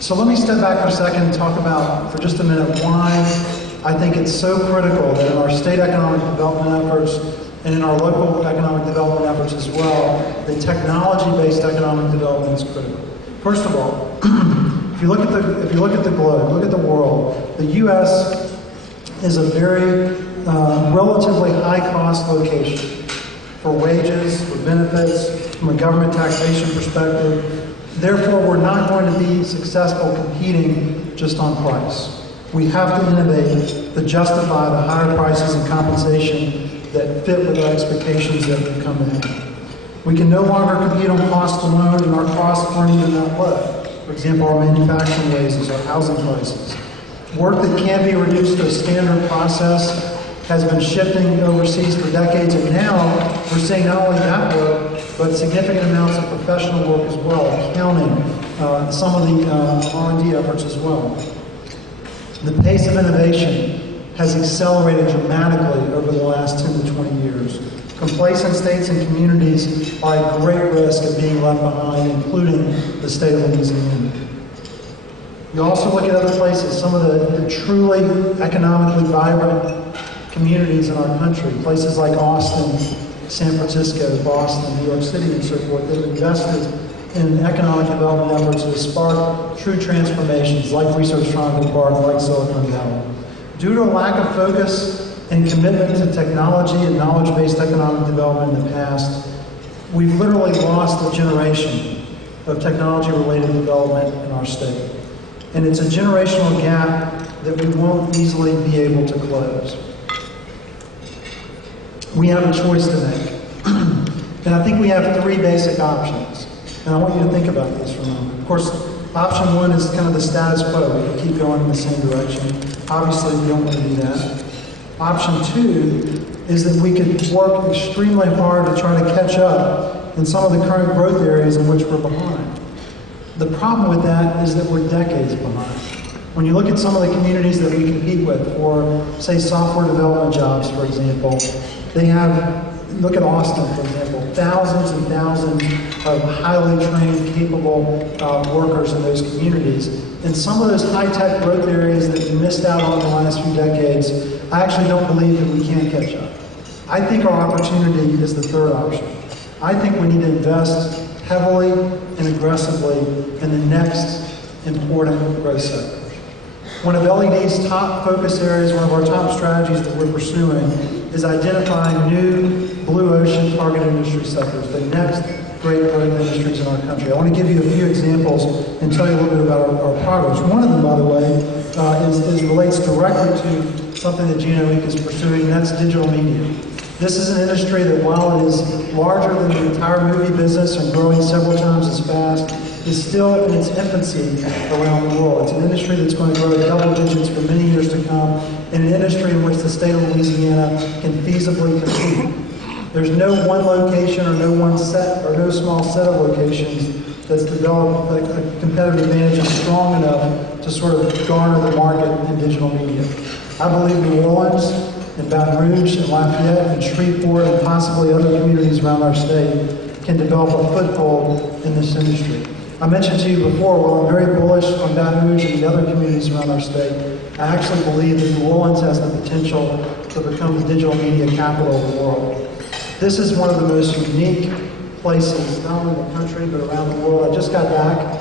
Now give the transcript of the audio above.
So let me step back for a second and talk about, for just a minute, why I think it's so critical that in our state economic development efforts and in our local economic development efforts as well, that technology-based economic development is critical. First of all, if you look at the globe, look at the world, the U.S. is a very relatively high-cost location for wages, for benefits, from a government taxation perspective. Therefore, we're not going to be successful competing just on price. We have to innovate to justify the higher prices and compensation that fit with our expectations that we come in. We can no longer compete on cost alone, and our costs aren't even that low. For example, our manufacturing wages, our housing prices. Work that can be reduced to a standard process has been shifting overseas for decades, and now we're seeing not only that work, but significant amounts of professional work as well, accounting, some of the R&D efforts as well. The pace of innovation has accelerated dramatically over the last 10 to 20 years. Complacent states and communities are at great risk of being left behind, including the state of Louisiana. You also look at other places, some of the truly economically vibrant communities in our country, places like Austin, San Francisco, Boston, New York City, and so forth, that have invested in economic development efforts that spark true transformations like Research Triangle Park, like Silicon Valley. Due to a lack of focus and commitment to technology and knowledge-based economic development in the past, we've literally lost a generation of technology-related development in our state. And it's a generational gap that we won't easily be able to close. We have a choice to make. And I think we have three basic options. And I want you to think about this for a moment. Of course, option one is kind of the status quo. We can keep going in the same direction. Obviously, we don't want to do that. Option two is that we could work extremely hard to try to catch up in some of the current growth areas in which we're behind. The problem with that is that we're decades behind. When you look at some of the communities that we compete with for, say, software development jobs, for example, they have, look at Austin, for example, thousands and thousands of highly trained, capable workers in those communities. And some of those high-tech growth areas that we missed out on in the last few decades, I actually don't believe that we can catch up. I think our opportunity is the third option. I think we need to invest heavily and aggressively in the next important growth sectors. One of LED's top focus areas, one of our top strategies that we're pursuing, is identifying new blue ocean target industry sectors, the next great growth industries in our country. I want to give you a few examples and tell you a little bit about our progress. One of them, by the way, relates directly to something that Gina Week is pursuing, and that's digital media. This is an industry that, while it is larger than the entire movie business and growing several times as fast, is still in its infancy around the world. It's an industry that's going to grow at double digits for many years to come, and an industry in which the state of Louisiana can feasibly compete. There's no one location or no one set or no small set of locations that's developed a competitive advantage that's strong enough to sort of garner the market in digital media. I believe New Orleans and Baton Rouge and Lafayette and Shreveport and possibly other communities around our state can develop a foothold in this industry. I mentioned to you before, while I'm very bullish on Baton Rouge and the other communities around our state, I actually believe that New Orleans has the potential to become the digital media capital of the world. This is one of the most unique places, not only in the country, but around the world. I just got back